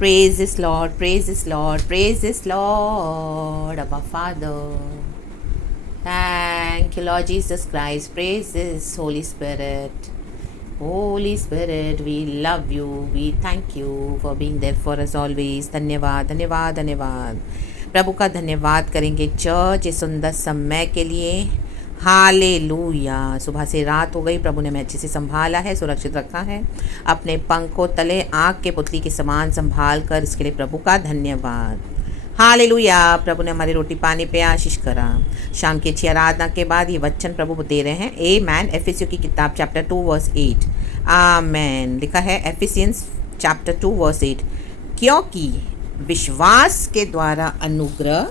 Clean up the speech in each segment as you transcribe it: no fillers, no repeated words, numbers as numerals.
Praise this Lord, praise this Lord, praise this Lord, our Father. Thank you, Lord Jesus Christ. Praise this Holy Spirit. Holy Spirit, we love you. We thank you for being there for us always. धन्यवाद धन्यवाद धन्यवाद। प्रभु का धन्यवाद करेंगे church इस सुंदर समय के लिए। हालेलुया। सुबह से रात हो गई, प्रभु ने हमें अच्छे से संभाला है, सुरक्षित रखा है, अपने पंखों तले आग के पुतली के समान संभाल कर, इसके लिए प्रभु का धन्यवाद। हालेलुया। प्रभु ने हमारी रोटी पानी पे आशीष करा। शाम की अच्छी आराधना के बाद ये वचन प्रभु दे रहे हैं। आमेन। एफिसियों की किताब चैप्टर 2 वर्स 8। आमेन। लिखा है एफिसियंस चैप्टर 2 वर्स 8, क्योंकि विश्वास के द्वारा अनुग्रह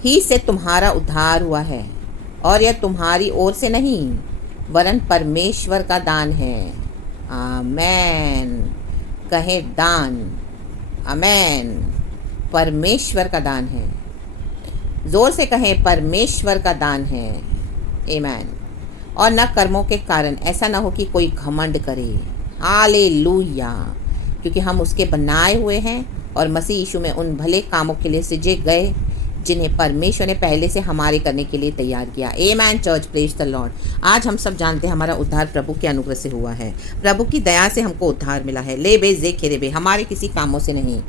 ही से तुम्हारा उद्धार हुआ है, और यह तुम्हारी ओर से नहीं वरन परमेश्वर का दान है। आमेन। कहे दान। आमेन। परमेश्वर का दान है। जोर से कहें, परमेश्वर का दान है। आमेन। और न कर्मों के कारण, ऐसा न हो कि कोई घमंड करे। हालेलुया। क्योंकि हम उसके बनाए हुए हैं और मसीह यीशु में उन भले कामों के लिए सृजे गए जिन्हें परमेश्वर ने पहले से हमारे करने के लिए तैयार किया। Amen. Church, praise the lord. आज हम सब जानते हैं हमारा उद्धार प्रभु के अनुग्रह से हुआ है। प्रभु की दया से हमको उद्धार मिला है। ले बे जे खेरे बे, हमारे किसी कामों से नहीं।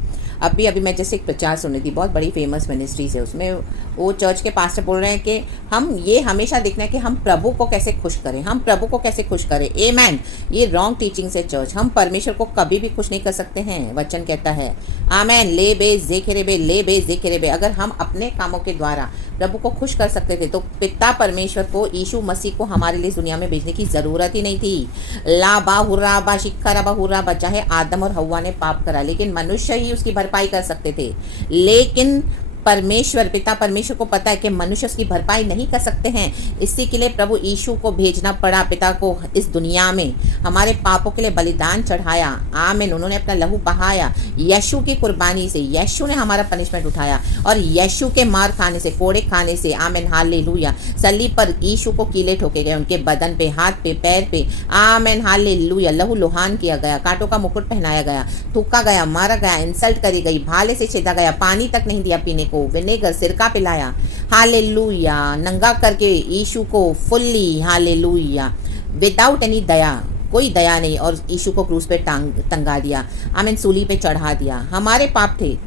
अभी मैं जैसे एक प्रचार सुनी थी, बहुत बड़ी फेमस मिनिस्ट्रीज है, उसमें वो चर्च के पास्टर बोल रहे हैं कि हम ये हमेशा देखना है कि हम प्रभु को कैसे खुश करें, हम प्रभु को कैसे खुश करें। आमेन। ये रॉन्ग टीचिंग से चर्च, हम परमेश्वर को कभी भी खुश नहीं कर सकते हैं। वचन कहता है आमेन। ले बे जे खेरे बे, ले बे जे खेरे बे। अगर हम अपने कामों के द्वारा प्रभु को खुश कर सकते थे तो पिता परमेश्वर को, यीशु मसीह को हमारे लिए दुनिया में भेजने की ज़रूरत ही नहीं थी। लाबा हुर्राबा शिक्खराबा हुर्राबा, चाहे आदम और हव्वा ने पाप करा, लेकिन मनुष्य ही उसकी भरपाई कर सकते थे। लेकिन परमेश्वर, पिता परमेश्वर को पता है कि मनुष्य उसकी भरपाई नहीं कर सकते हैं। इसी के लिए प्रभु यीशु को भेजना पड़ा, पिता को इस दुनिया में हमारे पापों के लिए बलिदान चढ़ाया। आमीन। उन्होंने अपना लहू बहाया। यीशु की कुर्बानी से यीशु ने हमारा पनिशमेंट उठाया, और यीशु के मार खाने से, कोड़े खाने से, आमीन हालेलुया, सलीब पर यीशु को कीले ठोके गए, उनके बदन पे, हाथ पे, पैर पे, आमीन हालेलुया, लहू लुहान किया गया, कांटों का मुकुट पहनाया गया, थूका गया, मारा गया, इंसल्ट करी गई, भाले से छेदा गया, पानी तक नहीं दिया पीने को, विनेगर सिरका पिलाया। हालेलुया। नंगा करके यीशु को फुल्ली, हालेलुया, विदाउट एनी दया, कोई दया नहीं, और यीशु को क्रूस पे टंगा दिया। आमीन। सूली पे चढ़ा दिया। हमारे पाप थे,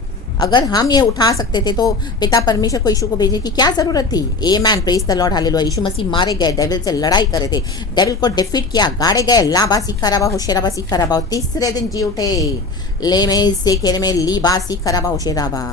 अगर हम ये उठा सकते थे तो पिता परमेश्वर को यीशु को भेजने की क्या जरूरत थी। Amen. Praise the lord. Hallelujah. यीशु मसीह मारे गए, डेविल से लड़ाई करे थे, डेविल को डिफीट किया, गाड़े गए, लाबा सीखराबा होशेराबा सीखराबा, तीसरे दिन जी उठे। ले में से खेरे में लीबा सीखराबा होशेराबा।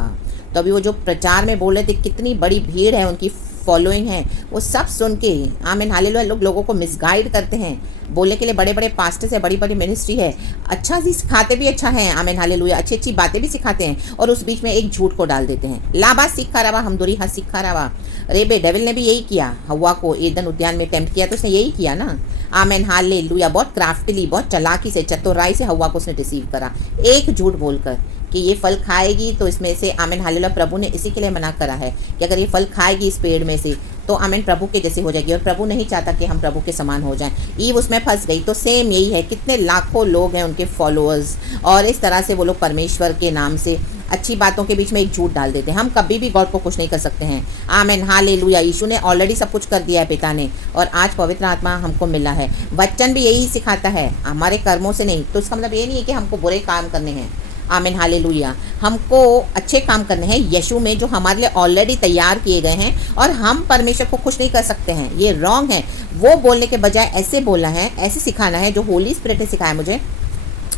तो अभी वो जो प्रचार में बोल रहे थे, कितनी बड़ी भीड़ है, उनकी फॉलोइंग है, वो सब सुन के आमीन हालेलुया, लोगों को मिसगाइड करते हैं। बोलने के लिए बड़े बड़े पास्टर्स है, बड़ी बड़ी मिनिस्ट्री है, अच्छा सी सिखाते भी अच्छा है, आमीन हालेलुया, अच्छी अच्छी बातें भी सिखाते हैं, और उस बीच में एक झूठ को डाल देते हैं। लाबा सीखा रवा, हमदुरी हंस सीखा रवा। रेबे, डेविल ने भी यही किया, हव्वा को ईदन उद्यान में टेम्प्ट किया तो उसने यही किया ना। आमीन हालेलुया। बहुत क्राफ्टली, बहुत चालाकी से, चतुराई से हव्वा को उसने रिसीव करा, एक झूठ बोलकर कि ये फल खाएगी तो इसमें से, आमीन हालेलुया, प्रभु ने इसी के लिए मना करा है कि अगर ये फल खाएगी इस पेड़ में से तो आमीन प्रभु के जैसे हो जाएगी, और प्रभु नहीं चाहता कि हम प्रभु के समान हो जाएं। ईव उसमें फंस गई। तो सेम यही है, कितने लाखों लोग हैं उनके फॉलोअर्स, और इस तरह से वो लोग परमेश्वर के नाम से अच्छी बातों के बीच में एक झूठ डाल देते हैं। हम कभी भी गॉड को खुश नहीं कर सकते हैं। आमीन हालेलुया। यीशु ने ऑलरेडी सब कुछ कर दिया है, पिता ने, और आज पवित्र आत्मा हमको मिला है। वचन भी यही सिखाता है, हमारे कर्मों से नहीं। तो इसका मतलब ये नहीं है कि हमको बुरे काम करने हैं। आमीन हालेलुया। हमको अच्छे काम करने हैं यीशु में, जो हमारे लिए ऑलरेडी तैयार किए गए हैं, और हम परमेश्वर को खुश नहीं कर सकते हैं। ये रॉन्ग है। वो बोलने के बजाय ऐसे बोलना है, ऐसे सिखाना है जो होली स्पिरिट ने सिखाया मुझे।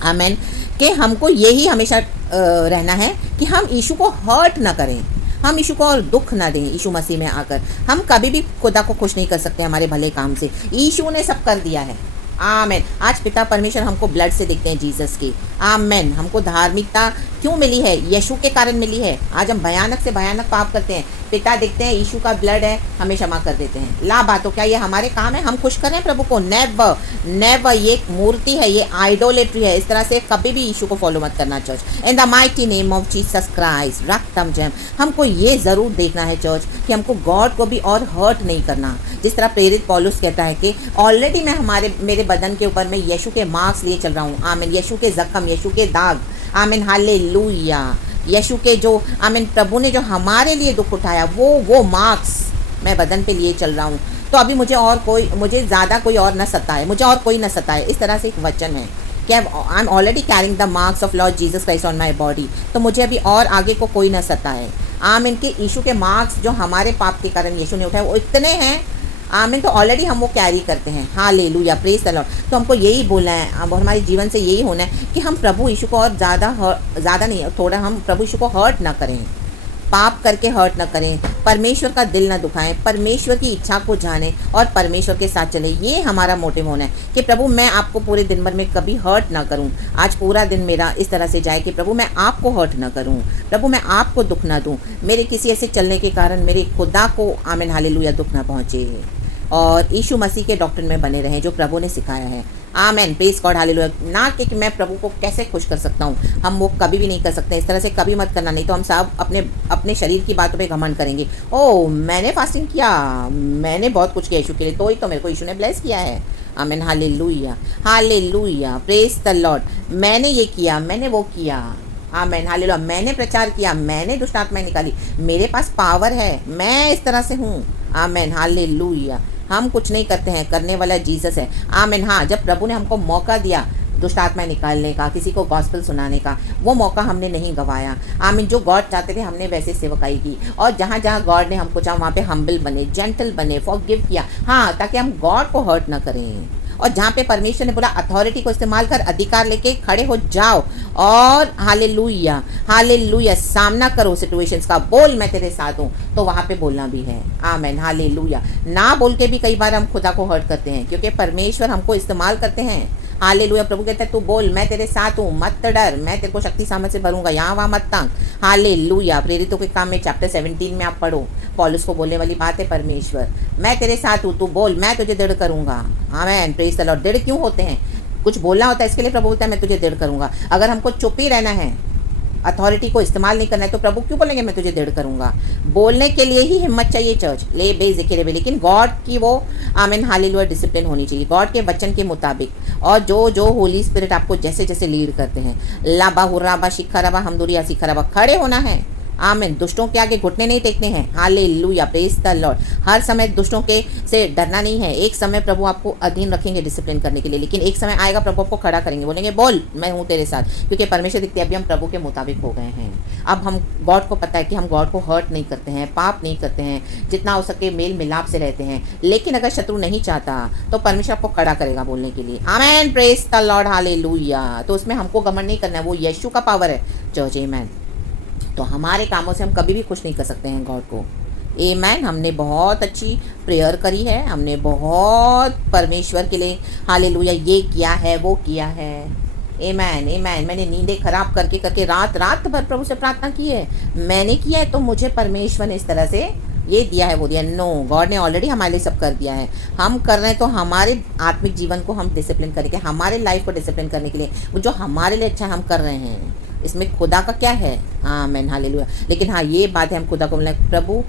आमीन। कि हमको यही हमेशा रहना है कि हम यीशु को हर्ट ना करें, हम यीशु को और दुख ना दें। यीशु मसीह में आकर हम कभी भी खुदा को खुश नहीं कर सकते हमारे भले काम से। यीशु ने सब कर दिया है। आमेन। आज पिता परमेश्वर हमको ब्लड से दिखते हैं, जीसस की। आमेन। हमको धार्मिकता क्यों मिली है? यीशु के कारण मिली है। आज हम भयानक से भयानक पाप करते हैं, पिता दिखते हैं, यीशु का ब्लड है, हमें क्षमा कर देते हैं। ला बात, तो क्या ये हमारे काम है? हम खुश करें प्रभु को? Never never. ये एक मूर्ति है, ये आइडोलेट्री है। इस तरह से कभी भी यीशु को फॉलो मत करना church. In the mighty name of Jesus Christ रक्तम जैम। हमको ये ज़रूर देखना है चर्च कि हमको गॉड को भी और हर्ट नहीं करना। जिस तरह प्रेरित पौलुस कहता है कि ऑलरेडी मैं मेरे बदन के ऊपर मैं यीशु के मार्क्स लिए चल रहा हूँ। आमीन। यीशु के जख्म, यीशु के दाग। आमीन। हालेलुया। यीशु के जो आमीन प्रभु ने जो हमारे लिए दुख उठाया वो मार्क्स मैं बदन पे लिए चल रहा हूँ। तो अभी मुझे ज़्यादा कोई और न सताए, मुझे और कोई न सताए। इस तरह से एक वचन है कि I am already carrying the marks of Lord Jesus Christ on my body. तो मुझे अभी और आगे को कोई न सताए। आमीन। के यीशु के मार्क्स जो हमारे पाप के कारण यीशु ने उठाए वो इतने हैं। आमीन। तो ऑलरेडी हम वो कैरी करते हैं। Hallelujah, praise the Lord. तो हमको यही बोलना है, अब हमारे जीवन से यही होना है कि हम प्रभु यीशु को और ज़्यादा नहीं, थोड़ा हम प्रभु यीशु को हर्ट ना करें, पाप करके हर्ट ना करें, परमेश्वर का दिल ना दुखाएं, परमेश्वर की इच्छा को जानें और परमेश्वर के साथ चलें। ये हमारा मोटिव होना है कि प्रभु मैं आपको पूरे दिन भर में कभी हर्ट ना करूं। आज पूरा दिन मेरा इस तरह से जाए कि प्रभु मैं आपको हर्ट ना करूं, प्रभु मैं आपको दुख ना दूं, मेरे किसी ऐसे चलने के कारण मेरे खुदा को आमीन हालेलुया दुख ना पहुँचे। और यीशु मसीह के डॉक्ट्रिन में बने रहें जो प्रभु ने सिखाया है। आमेन, प्रेज गॉड, हालेलुया। ना कि मैं प्रभु को कैसे खुश कर सकता हूँ, हम वो कभी भी नहीं कर सकते। इस तरह से कभी मत करना, नहीं तो हम सब अपने शरीर की बातों पे घमंड करेंगे। ओह मैंने फास्टिंग किया, मैंने बहुत कुछ किया यीशु के लिए, तो ही तो मेरे को यीशु ने ब्लेस किया है। Amen, hallelujah, hallelujah, praise the lord. मैंने ये किया, मैंने वो किया। Amen, hallelujah. मैंने प्रचार किया, मैंने दुष्ट आत्माएं निकाली, मेरे पास पावर है, मैं इस तरह से हूँ। आमेन, हालेलुया। हम कुछ नहीं करते हैं, करने वाला जीसस है। आमीन। हाँ, जब प्रभु ने हमको मौका दिया दुष्ट आत्माएं निकालने का, किसी को गॉस्पेल सुनाने का, वो मौका हमने नहीं गंवाया। आमीन। जो गॉड चाहते थे हमने वैसे सेवकाई की, और जहाँ जहाँ गॉड ने हमको चाहा वहाँ पे हम्बल बने, जेंटल बने, फॉरगिव किया। हाँ, ताकि हम गॉड को हर्ट ना करें। और जहाँ पे परमेश्वर ने बोला अथॉरिटी को इस्तेमाल कर, अधिकार लेके खड़े हो जाओ और हालेलुया, हालेलुया, सामना करो सिचुएशंस का, बोल मैं तेरे साथ हूँ, तो वहाँ पे बोलना भी है। Amen, hallelujah. ना बोल के भी कई बार हम खुदा को हर्ट करते हैं, क्योंकि परमेश्वर हमको इस्तेमाल करते हैं। हालेलुया। प्रभु कहता है तू बोल मैं तेरे साथ हूँ, मत डर, मैं तेरे को शक्ति सामर्थ से भरूंगा, यहाँ वहाँ मत तांग। हालेलुया। प्रेरितों के काम में चैप्टर 17 में आप पढ़ो, पौलुस को बोलने वाली बात है परमेश्वर, मैं तेरे साथ हूँ, तू बोल मैं तुझे दृढ़ करूंगा। आमेन, प्रेज द लॉर्ड। दृढ़ क्यों होते हैं, कुछ बोलना होता है, इसके लिए प्रभु बोलता है मैं तुझे दृढ़ करूंगा। अगर हमको चुप ही रहना है, अथॉरिटी को इस्तेमाल नहीं करना है, तो प्रभु क्यों बोलेंगे मैं तुझे दृढ़ करूंगा। बोलने के लिए ही हिम्मत चाहिए चर्च, ले बेजिक्र भी, लेकिन गॉड की वो आमीन हालेलुया डिसिप्लिन होनी चाहिए, गॉड के वचन के मुताबिक। और जो होली स्पिरिट आपको जैसे जैसे लीड करते हैं, लाबा हुर्राबा शिखराबा हमदुरिया शिखराबा, खड़े होना है। आमीन। दुष्टों के आगे घुटने नहीं टेकने हैं। Hallelujah, praise the lord. हर समय दुष्टों के से डरना नहीं है। एक समय प्रभु आपको अधीन रखेंगे डिसिप्लिन करने के लिए, लेकिन एक समय आएगा प्रभु आपको खड़ा करेंगे, बोलेंगे बोल मैं हूँ तेरे साथ, क्योंकि परमेश्वर दिखते अभी हम प्रभु के मुताबिक हो गए हैं। अब हम गॉड को पता है कि हम गॉड को हर्ट नहीं करते हैं, पाप नहीं करते हैं, जितना हो सके मेल मिलाप से रहते हैं। लेकिन अगर शत्रु नहीं चाहता तो परमेश्वर आपको खड़ा करेगा बोलने के लिए। आमेन, प्रेज द लॉर्ड, हालेलुया। तो उसमें हमको घमंड नहीं करना है, वो यीशु का पावर है। चर्च, आमेन। तो हमारे कामों से हम कभी भी खुश नहीं कर सकते हैं गॉड को। आमेन। हमने बहुत अच्छी प्रेयर करी है, हमने बहुत परमेश्वर के लिए हालेलुया ये किया है, वो किया है। आमेन, आमेन। मैंने नींदें खराब करके करके रात भर प्रभु से प्रार्थना की है, मैंने किया है, तो मुझे परमेश्वर ने इस तरह से ये दिया है, वो दिया। नो, गॉड ने ऑलरेडी हमारे लिए सब कर दिया है। हम कर रहे हैं तो हमारे आत्मिक जीवन को हम डिसिप्लिन करेंगे, हमारे लाइफ को डिसिप्लिन करने के लिए वो जो हमारे लिए अच्छा हम कर रहे हैं, इसमें खुदा का क्या है। आमीन, हालेलुया। लेकिन हाँ, ये बात है हम खुदा को बोलना है, प्रभु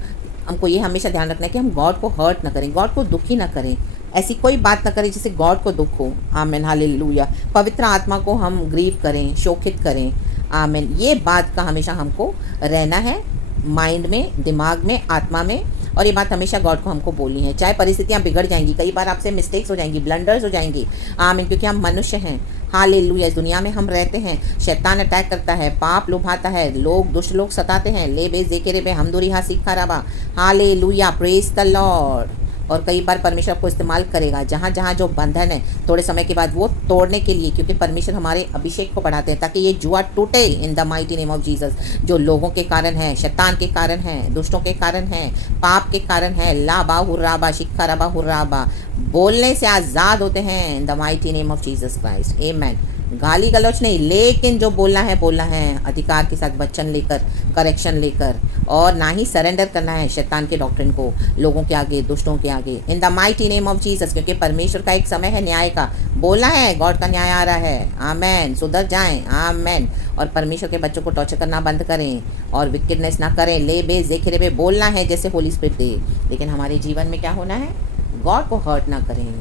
हमको ये हमेशा ध्यान रखना है कि हम गॉड को हर्ट ना करें, गॉड को दुखी ना करें, ऐसी कोई बात ना करें जिससे गॉड को दुख हो। आमीन, हालेलुया। पवित्र आत्मा को हम ग्रीव करें, शोकित करें। आमीन, ये बात का हमेशा हमको रहना है, माइंड में, दिमाग में, आत्मा में। और ये बात हमेशा गॉड को हमको बोलनी है, चाहे परिस्थितियाँ बिगड़ जाएंगी, कई बार आपसे मिस्टेक्स हो जाएंगी, ब्लंडर्स हो जाएंगी। आमीन, क्योंकि हम मनुष्य हैं। हालेलुया। इस दुनिया में हम रहते हैं, शैतान अटैक करता है, पाप लुभाता है, लोग दुष्ट लोग सताते हैं, ले बे जेकेरे बे हमदुरी हा सिखा रबा। Hallelujah, praise the Lord. और कई बार परमेश्वर आपको इस्तेमाल करेगा, जहाँ जहाँ जो बंधन है थोड़े समय के बाद वो तोड़ने के लिए, क्योंकि परमेश्वर हमारे अभिषेक को बढ़ाते हैं ताकि ये जुआ टूटे इन the mighty name of Jesus. जो लोगों के कारण है, शैतान के कारण है, दुष्टों के कारण है, पाप के कारण है, लाबा हुर्राबा शिखा रबा हुर्राबा, बोलने से आज़ाद होते हैं in the mighty name of Jesus Christ. Amen. गाली गलौच नहीं, लेकिन जो बोलना है अधिकार के साथ, वचन लेकर, करेक्शन लेकर, और ना ही सरेंडर करना है शैतान के डॉक्ट्रिन को लोगों के आगे, दुष्टों के आगे, इन the mighty name of Jesus. क्योंकि परमेश्वर का एक समय है न्याय का, बोलना है गॉड का न्याय आ रहा है। आमेन, सुधर जाएं। आमेन। और परमेश्वर के बच्चों को टॉर्चर करना बंद करें और विकेडनेस ना करें, ले बे जेखरे बे बोलना है जैसे होली स्पिरिट दे। लेकिन हमारे जीवन में क्या होना है, गॉड को हर्ट ना करें।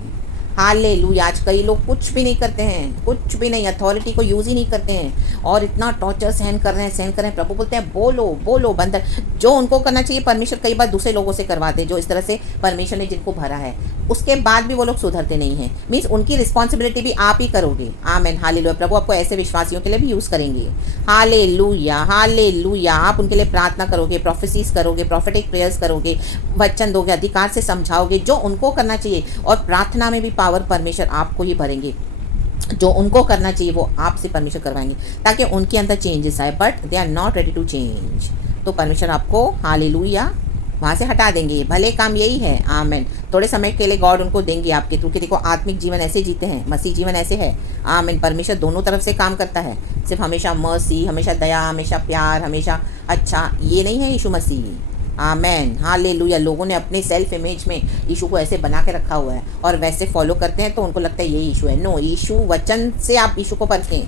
हालेलुया। आज कई लोग कुछ भी नहीं करते हैं, कुछ भी नहीं, अथॉरिटी को यूज़ ही नहीं करते हैं और इतना टॉर्चर सहन कर रहे हैं। प्रभु बोलते हैं बोलो बोलो बंदर। जो उनको करना चाहिए परमेश्वर कई बार दूसरे लोगों से करवाते, जो इस तरह से परमेश्वर ने जिनको भरा है, उसके बाद भी वो लोग सुधरते नहीं हैं। मीन्स उनकी रिस्पॉन्सिबिलिटी भी आप ही करोगे। आमेन, हालेलुया। प्रभु आपको ऐसे विश्वासियों के लिए भी यूज़ करेंगे। Hallelujah hallelujah. आप उनके लिए प्रार्थना करोगे, प्रोफेसीज करोगे, प्रॉफिटिक प्रेयर्स करोगे, वचन दोगे, अधिकार से समझाओगे जो उनको करना चाहिए। और प्रार्थना में भी पावर परमेश्वर आपको ही भरेंगे। जो उनको करना चाहिए वो आपसे परमेश्वर करवाएंगे ताकि उनके अंदर चेंजेस आए, but they are not ready to change. तो परमेश्वर आपको हालेलुया वहाँ से हटा देंगे। भले काम यही है। आमेन। थोड़े समय के लिए गॉड उनको देंगे आपके थ्रू कि देखो आत्मिक जीवन ऐसे जीते हैं, मसीह जीवन ऐसे है। आमेन। परमेश्वर दोनों तरफ से काम करता है, सिर्फ हमेशा मर्सी, हमेशा दया, हमेशा प्यार, हमेशा अच्छा, ये नहीं है यीशु मसीह। आमेन, हालेलुया। लोगों ने अपने सेल्फ इमेज में यीशु को ऐसे बना के रखा हुआ है और वैसे फॉलो करते हैं तो उनको लगता है ये यीशु है। नो, यीशु वचन से आप यीशु को परखें।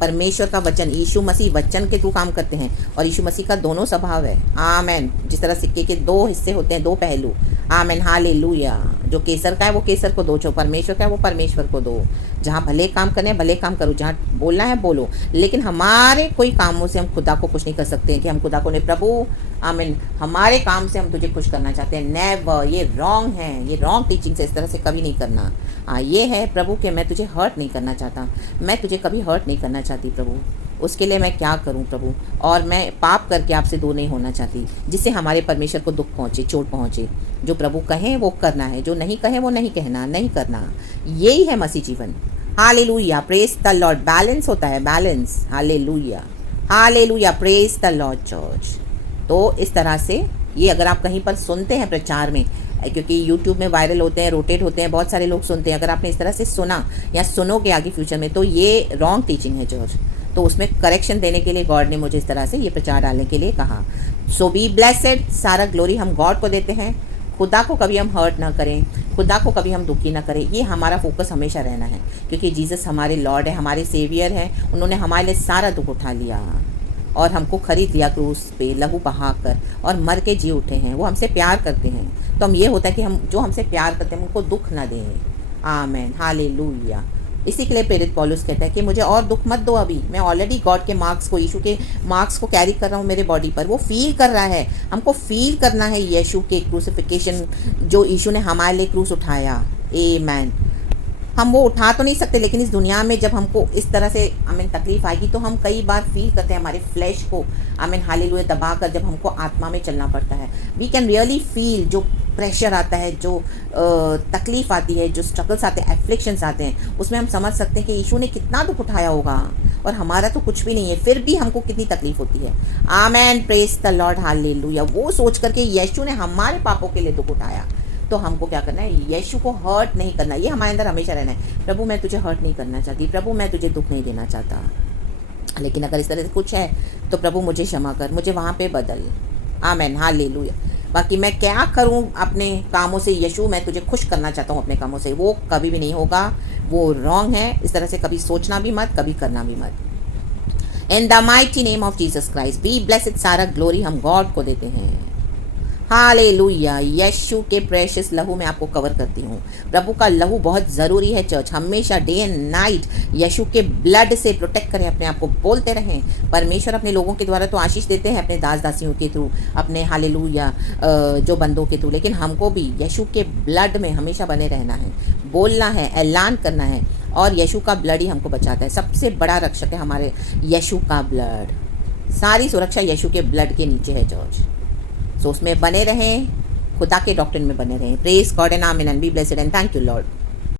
परमेश्वर का वचन, यीशु मसीह वचन के थ्रू काम करते हैं और यीशु मसीह का दोनों स्वभाव है। आमेन। जिस तरह सिक्के के दो हिस्से होते हैं, दो पहलू। आमेन, हालेलुया। जो केसर का है वो केसर को दो, जो परमेश्वर का है वो परमेश्वर को दो। जहाँ भले काम करने हैं भले काम करो, जहाँ बोलना है बोलो, लेकिन हमारे कोई कामों से हम खुदा को खुश नहीं कर सकते हैं कि हम खुदा को ने प्रभु आमीन हमारे काम से हम तुझे खुश करना चाहते हैं। नेवर, ये रॉन्ग है, ये रॉन्ग टीचिंग से इस तरह से कभी नहीं करना। ये है प्रभु कि मैं तुझे हर्ट नहीं करना चाहता, मैं तुझे कभी हर्ट नहीं करना चाहती प्रभु। उसके लिए मैं क्या करूं प्रभु, और मैं पाप करके आपसे दूर नहीं होना चाहती जिससे हमारे परमेश्वर को दुख पहुंचे, चोट पहुंचे। जो प्रभु कहें वो करना है, जो नहीं कहें वो नहीं कहना, नहीं करना। यही है मसीह जीवन। Hallelujah, praise the Lord. Balance होता है, balance. Hallelujah hallelujah, praise the Lord church. तो इस तरह से ये अगर आप कहीं पर सुनते हैं प्रचार में, क्योंकि YouTube में वायरल होते हैं, रोटेट होते हैं, बहुत सारे लोग सुनते हैं, अगर आपने इस तरह से सुना या सुनोगे आगे फ्यूचर में, तो ये रॉन्ग टीचिंग है चर्च। तो उसमें करेक्शन देने के लिए गॉड ने मुझे इस तरह से ये प्रचार डालने के लिए कहा। सो बी ब्लेसेड। सारा ग्लोरी हम गॉड को देते हैं। खुदा को कभी हम हर्ट ना करें, खुदा को कभी हम दुखी ना करें, ये हमारा फोकस हमेशा रहना है। क्योंकि जीसस हमारे लॉर्ड है, हमारे सेवियर हैं। उन्होंने हमारे लिए सारा दुख उठा लिया और हमको खरीद लिया क्रूस पे लहू बहाकर, और मर के जी उठे हैं। वो हमसे प्यार करते हैं। तो हम ये होता है कि हम जो हमसे प्यार करते हैं उनको दुख ना दें। आमेन, हालेलुया। इसी के लिए प्रेरित पौलुस कहता है कि मुझे और दुख मत दो, अभी मैं ऑलरेडी गॉड के मार्क्स को, यीशु के मार्क्स को कैरी कर रहा हूँ मेरे बॉडी पर। वो फील कर रहा है, हमको फील करना है यीशु के क्रूसिफिकेशन, जो यीशु ने हमारे लिए क्रूस उठाया। आमेन। हम वो उठा तो नहीं सकते, लेकिन इस दुनिया में जब हमको इस तरह से आमीन तकलीफ आएगी तो हम कई बार फील करते हैं हमारे फ्लैश को, आमीन हालेलुया, दबाकर जब हमको आत्मा में चलना पड़ता है। वी कैन रियली फील जो प्रेशर आता है, जो तकलीफ आती है, जो स्ट्रगल्स आते हैं, एफ्लिक्शंस आते हैं, उसमें हम समझ सकते हैं कि यीशु ने कितना दुख उठाया होगा और हमारा तो कुछ भी नहीं है, फिर भी हमको कितनी तकलीफ होती है। आमेन, प्रेज द लॉर्ड, हालेलुया। वो सोच करके यीशु ने हमारे पापों के लिए दुख उठाया, तो हमको क्या करना है, यीशु को हर्ट नहीं करना। ये हमारे अंदर हमेशा रहना है, प्रभु मैं तुझे हर्ट नहीं करना चाहती, प्रभु मैं तुझे दुख नहीं देना चाहता, लेकिन अगर इस तरह से कुछ है तो प्रभु मुझे क्षमा कर, मुझे वहाँ पे बदल। आमेन, हालेलुया। बाकी मैं क्या करूँ अपने कामों से, यीशु मैं तुझे खुश करना चाहता हूँ अपने कामों से, वो कभी भी नहीं होगा, वो रॉन्ग है। इस तरह से कभी सोचना भी मत, कभी करना भी मत। इन the mighty name of Jesus Christ be blessed. सारा ग्लोरी हम गॉड को देते हैं। हालेलुया। यीशु के प्रेशियस लहू में आपको कवर करती हूँ। प्रभु का लहू बहुत ज़रूरी है चर्च, हमेशा डे एंड नाइट यीशु के ब्लड से प्रोटेक्ट करें अपने आप को, बोलते रहें। परमेश्वर अपने लोगों के द्वारा तो आशीष देते हैं अपने दास दासियों के थ्रू, अपने हालेलुया जो बंदों के थ्रू, लेकिन हमको भी यीशु के ब्लड में हमेशा बने रहना है, बोलना है, ऐलान करना है। और यीशु का ब्लड ही हमको बचाता है। सबसे बड़ा रक्षक है हमारे यीशु का ब्लड। सारी सुरक्षा यीशु के ब्लड के नीचे है चर्च। सो उसमें बने रहें, खुदा के डॉक्ट्रिन में बने रहें। प्रेज गॉड एंड आमीन and be blessed and thank you Lord.